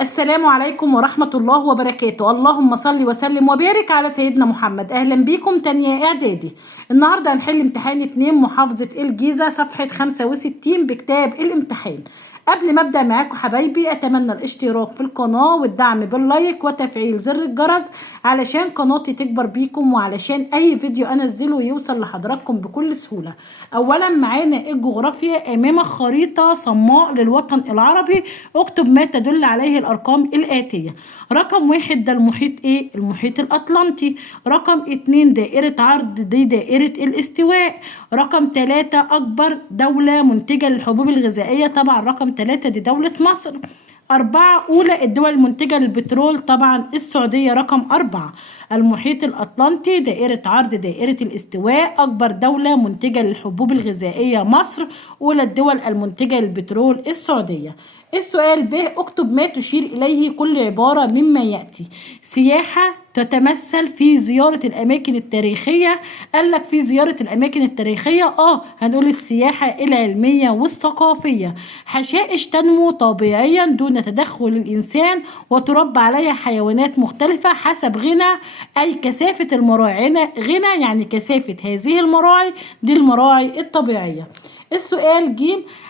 السلام عليكم ورحمة الله وبركاته. اللهم صل وسلم وبارك على سيدنا محمد. أهلا بيكم تانية إعدادي. النهاردة هنحل امتحان 2 محافظة الجيزة صفحة 65 بكتاب الامتحان. قبل ما ابدأ معاكم حبايبي اتمنى الاشتراك في القناة والدعم باللايك وتفعيل زر الجرس علشان قناتي تكبر بيكم وعلشان اي فيديو انزله يوصل لحضراتكم بكل سهولة. اولا معانا الجغرافيا، امامك خريطة صماء للوطن العربي، اكتب ما تدل عليه الارقام الاتية. رقم 1 ده المحيط المحيط الاطلنطي. رقم 2 دائرة عرض دي دائرة الاستواء. رقم 3 اكبر دولة منتجة للحبوب الغذائية، طبعا رقم 3 دي دولة مصر. 4 أولى الدول المنتجة للبترول، طبعا السعودية رقم 4. المحيط الأطلنطي، دائرة عرض دائرة الاستواء، أكبر دولة منتجة للحبوب الغذائية مصر، أولى الدول المنتجة للبترول السعودية. السؤال ب اكتب ما تشير إليه كل عبارة مما يأتي. سياحة تتمثل في زيارة الأماكن التاريخية. قال لك في زيارة الأماكن التاريخية هنقول السياحة العلمية والثقافية. حشائش تنمو طبيعيا دون تدخل الإنسان وتربى عليها حيوانات مختلفة حسب غنى أي كثافة المراعي. غنى يعني كثافة هذه المراعي، دي المراعي الطبيعية. السؤال ج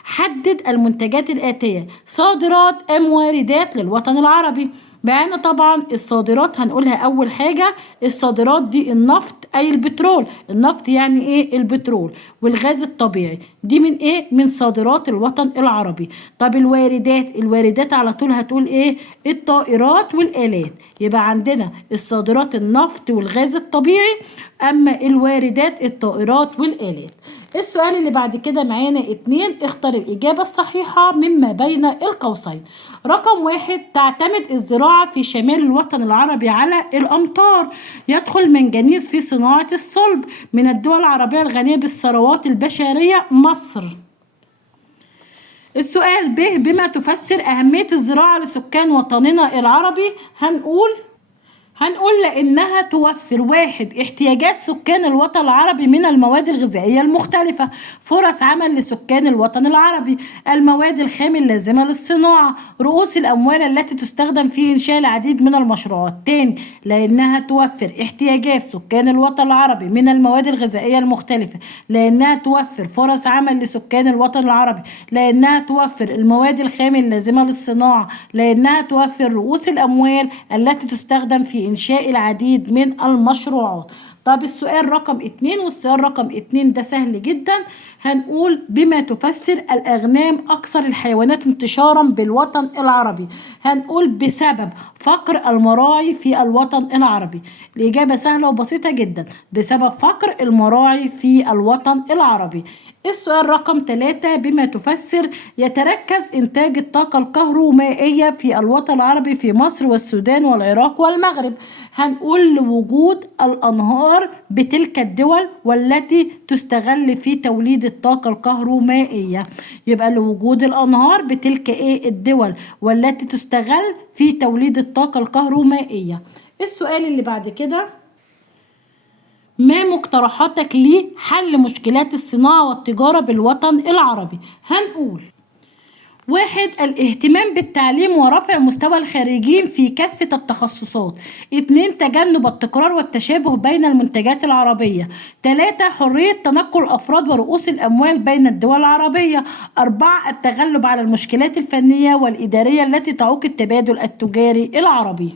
حدد المنتجات الآتية، صادرات أم واردات للوطن العربي. معانا طبعا الصادرات هنقولها أول حاجة. الصادرات دي النفط أي البترول، النفط يعني إيه؟ البترول والغاز الطبيعي، دي من إيه؟ من صادرات الوطن العربي. طب الواردات، الواردات على طول هتقول إيه؟ الطائرات والآلات. يبقى عندنا الصادرات النفط والغاز الطبيعي، أما الواردات الطائرات والآلات. السؤال اللي بعد كده معانا 2 اختر الإجابة الصحيحة مما بين القوسين. رقم 1 تعتمد الزراعة في شمال الوطن العربي على الأمطار. يدخل منجنيز في صناعة الصلب. من الدول العربية الغنية بالثروات البشرية مصر. السؤال ب بما تفسر أهمية الزراعة لسكان وطننا العربي. هنقول لأنها توفر 1 احتياجات سكان الوطن العربي من المواد الغذائية المختلفة، فرص عمل لسكان الوطن العربي، المواد الخام اللازمة للصناعة، رؤوس الأموال التي تستخدم في إنشاء العديد من المشروعات. تاني، لأنها توفر احتياجات سكان الوطن العربي من المواد الغذائية المختلفة، لأنها توفر فرص عمل لسكان الوطن العربي، لأنها توفر المواد الخام اللازمة للصناعة، لأنها توفر رؤوس الأموال التي تستخدم في إنشاء العديد من المشروعات. طب السؤال رقم 2، والسؤال رقم 2 ده سهل جدا. هنقول بما تفسر الأغنام أكثر الحيوانات انتشارا بالوطن العربي. هنقول بسبب فقر المراعي في الوطن العربي. الإجابة سهلة وبسيطة جدا، بسبب فقر المراعي في الوطن العربي. السؤال رقم 3 بما تفسر يتركز إنتاج الطاقة الكهرومائية في الوطن العربي في مصر والسودان والعراق والمغرب. هنقول لوجود الأنهار بتلك الدول والتي تستغل في توليد الطاقة الكهرومائية. يبقى لوجود الأنهار بتلك الدول والتي تستغل في توليد الطاقة الكهرومائية. السؤال اللي بعد كده، ما مقترحاتك لحل مشكلات الصناعة والتجارة بالوطن العربي؟ هنقول 1 الاهتمام بالتعليم ورفع مستوى الخريجين في كافة التخصصات. 2 تجنب التكرار والتشابه بين المنتجات العربية. 3 حرية تنقل الأفراد ورؤوس الأموال بين الدول العربية. 4 التغلب على المشكلات الفنية والإدارية التي تعوق التبادل التجاري العربي.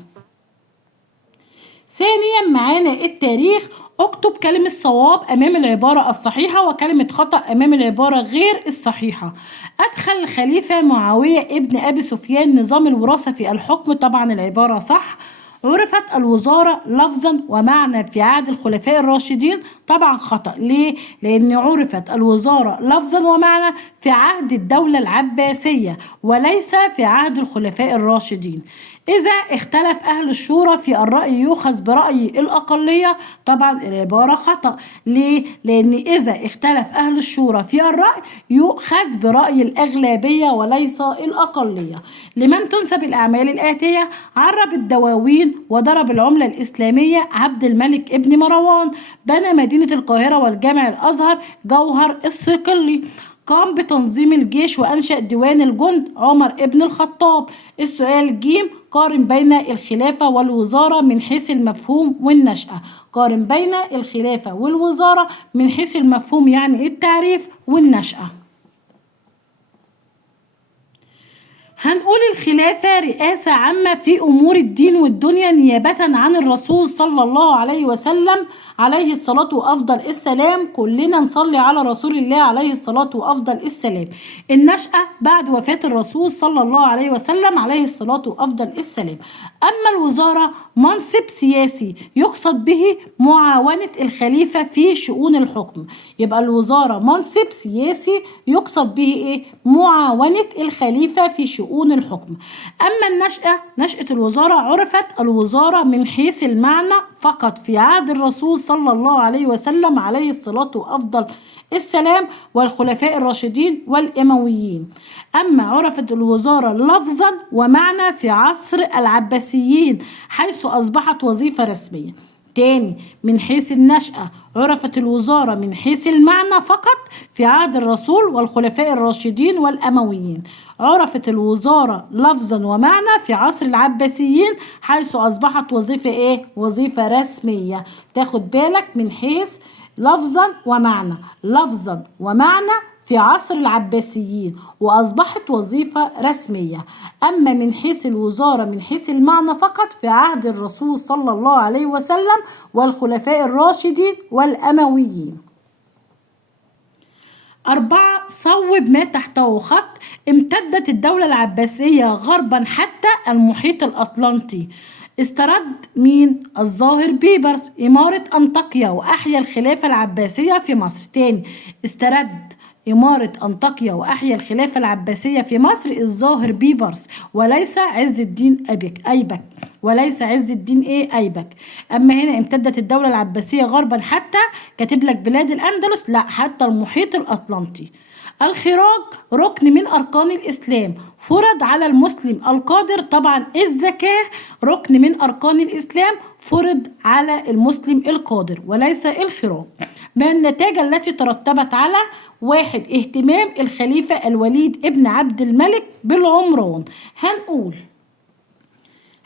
ثانيا معانا التاريخ. اكتب كلمة صواب أمام العبارة الصحيحة وكلمة خطأ أمام العبارة غير الصحيحة. أدخل الخليفة معاوية ابن أبي سفيان نظام الوراثة في الحكم، طبعا العبارة صح. عرفت الوزارة لفظا ومعنى في عهد الخلفاء الراشدين، طبعا خطأ. ليه؟ لأن عرفت الوزارة لفظا ومعنى في عهد الدولة العباسية وليس في عهد الخلفاء الراشدين. إذا اختلف أهل الشورى في الرأي يؤخذ برأي الأقلية، طبعا العبارة خطأ. ليه؟ لأن إذا اختلف أهل الشورى في الرأي يؤخذ برأي الأغلبية وليس الأقلية. لمن تنسب الأعمال الآتية؟ عرب الدواوين وضرب العملة الإسلامية عبد الملك ابن مروان، بنى مدينة القاهرة والجامع الأزهر جوهر الصقلي، قام بتنظيم الجيش وأنشأ ديوان الجند؟ عمر ابن الخطاب. السؤال ج. قارن بين الخلافة والوزارة من حيث المفهوم والنشأة. قارن بين الخلافة والوزارة من حيث المفهوم يعني التعريف والنشأة. هنقول الخلافة رئاسة عامة في أمور الدين والدنيا نيابة عن الرسول صلى الله عليه وسلم عليه الصلاة وأفضل السلام. كلنا نصلي على رسول الله عليه الصلاة وأفضل السلام. النشأة بعد وفاة الرسول صلى الله عليه وسلم عليه الصلاة وأفضل السلام. أما الوزارة منصب سياسي يقصد به معاونة الخليفة في شؤون الحكم. يبقى الوزارة منصب سياسي يقصد به إيه؟ معاونة الخليفة في شؤون الحكم. أما النشأة، نشأة الوزارة عرفت الوزارة من حيث المعنى فقط في عهد الرسول صلى الله عليه وسلم عليه الصلاة وأفضل السلام والخلفاء الراشدين والأمويين. أما عرفت الوزارة لفظا ومعنى في عصر العباسيين حيث أصبحت وظيفة رسمية. تاني، من حيث النشأة عرفت الوزارة من حيث المعنى فقط في عهد الرسول والخلفاء الراشدين والأمويين. عرفت الوزارة لفظا ومعنى في عصر العباسيين حيث أصبحت وظيفة إيه؟ وظيفة رسمية. تاخد بالك من حيث لفظا ومعنى، لفظا ومعنى في عصر العباسيين وأصبحت وظيفة رسمية. أما من حيث الوزارة من حيث المعنى فقط في عهد الرسول صلى الله عليه وسلم والخلفاء الراشدين والأمويين. 4. صوب ما تحته خط. امتدت الدولة العباسية غربا حتى المحيط الأطلنطي. استرد مين؟ الظاهر بيبرس إمارة أنطاكيا وأحيا الخلافة العباسية في مصر. تاني، استرد إمارة أنطاكيا وأحيا الخلافة العباسية في مصر الظاهر بيبرس وليس عز الدين أيبك وليس عز الدين أيبك. أما هنا امتدت الدولة العباسية غربا حتى، كاتب لك بلاد الأندلس، لا، حتى المحيط الأطلنطي. الخراج ركن من أركان الإسلام فرض على المسلم القادر. طبعا الزكاة ركن من أركان الإسلام فرض على المسلم القادر وليس الخراج. ما النتائج التي ترتبت على 1. اهتمام الخليفة الوليد ابن عبد الملك بالعمران.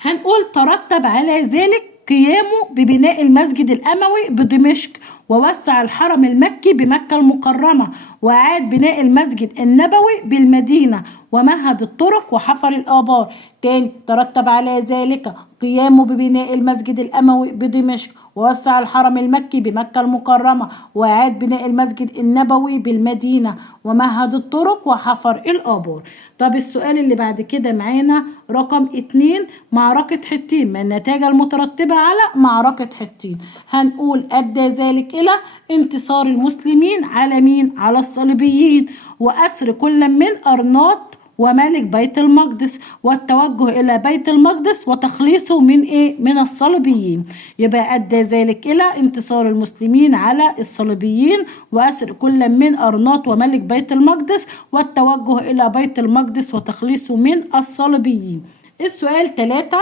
هنقول ترتب على ذلك قيامه ببناء المسجد الأموي بدمشق ووسع الحرم المكي بمكة المكرمة وأعاد بناء المسجد النبوي بالمدينة ومهد الطرق وحفر الآبار. تاني، ترتب على ذلك قيامه ببناء المسجد الأموي بدمشق ووسع الحرم المكي بمكة المكرمة وأعاد بناء المسجد النبوي بالمدينة ومهد الطرق وحفر الآبار. طب السؤال اللي بعد كده معانا رقم 2، معركة حطين. ما النتائج المترتبة على معركة حطين؟ هنقول أدى ذلك إلى انتصار المسلمين على مين؟ على الصليبيين وأسر كل من أرناط وملك بيت المقدس والتوجه إلى بيت المقدس وتخليصه من من الصليبيين. يبقى أدى ذلك إلى انتصار المسلمين على الصليبيين وأسر كل من أرناط وملك بيت المقدس والتوجه إلى بيت المقدس وتخليصه من الصليبيين. السؤال 3،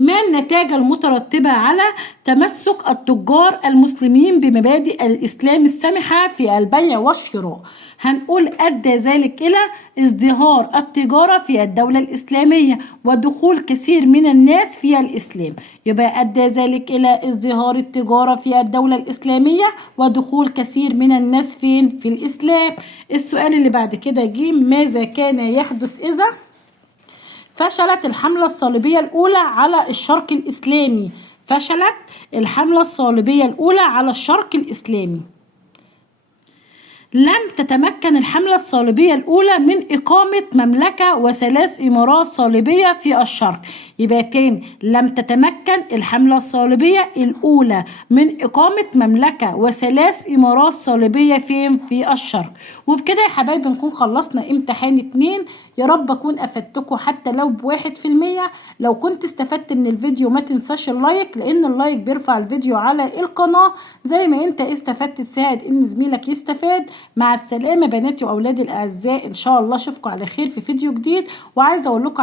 ما النتائج المترتبة على تمسك التجار المسلمين بمبادئ الإسلام السامحة في البيع والشراء؟ هنقول أدى ذلك إلى ازدهار التجارة في الدولة الإسلامية ودخول كثير من الناس في الإسلام. يبقى أدى ذلك إلى ازدهار التجارة في الدولة الإسلامية ودخول كثير من الناس فين؟ في الإسلام. السؤال اللي بعد كده ج، ماذا كان يحدث إذا فشلت الحملة الصليبية الأولى على الشرق الإسلامي؟ فشلت الحملة الصليبية الأولى على الشرق الإسلامي. لم تتمكن الحملة الصليبية الأولى من إقامة مملكة وثلاث إمارات صليبية في الشرق. يبقى كان لم تتمكن الحملة الصليبية الأولى من إقامة مملكة وثلاث إمارات صليبية فين؟ في الشرق. وبكده يا حبايبي نكون خلصنا امتحان 2 يا رب اكون افدتكم حتى لو ب1%. لو كنت استفدت من الفيديو ما تنساش اللايك، لان اللايك بيرفع الفيديو على القناة. زي ما انت استفدت تساعد ان زميلك يستفاد. مع السلامة بناتي واولادي الاعزاء، ان شاء الله اشوفكم على خير في فيديو جديد. وعايزة اقول لكم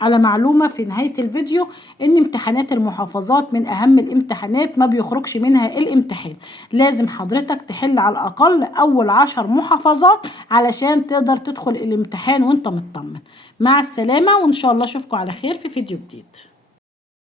على معلومة في نهاية الفيديو، ان امتحانات المحافظات من اهم الامتحانات، ما بيخرجش منها الامتحان. لازم حضرتك تحل على الاقل اول 10 محافظات علشان تقدر تدخل الامتحان وانت مطمن. مع السلامة، وان شاء الله اشوفكم على خير في فيديو جديد.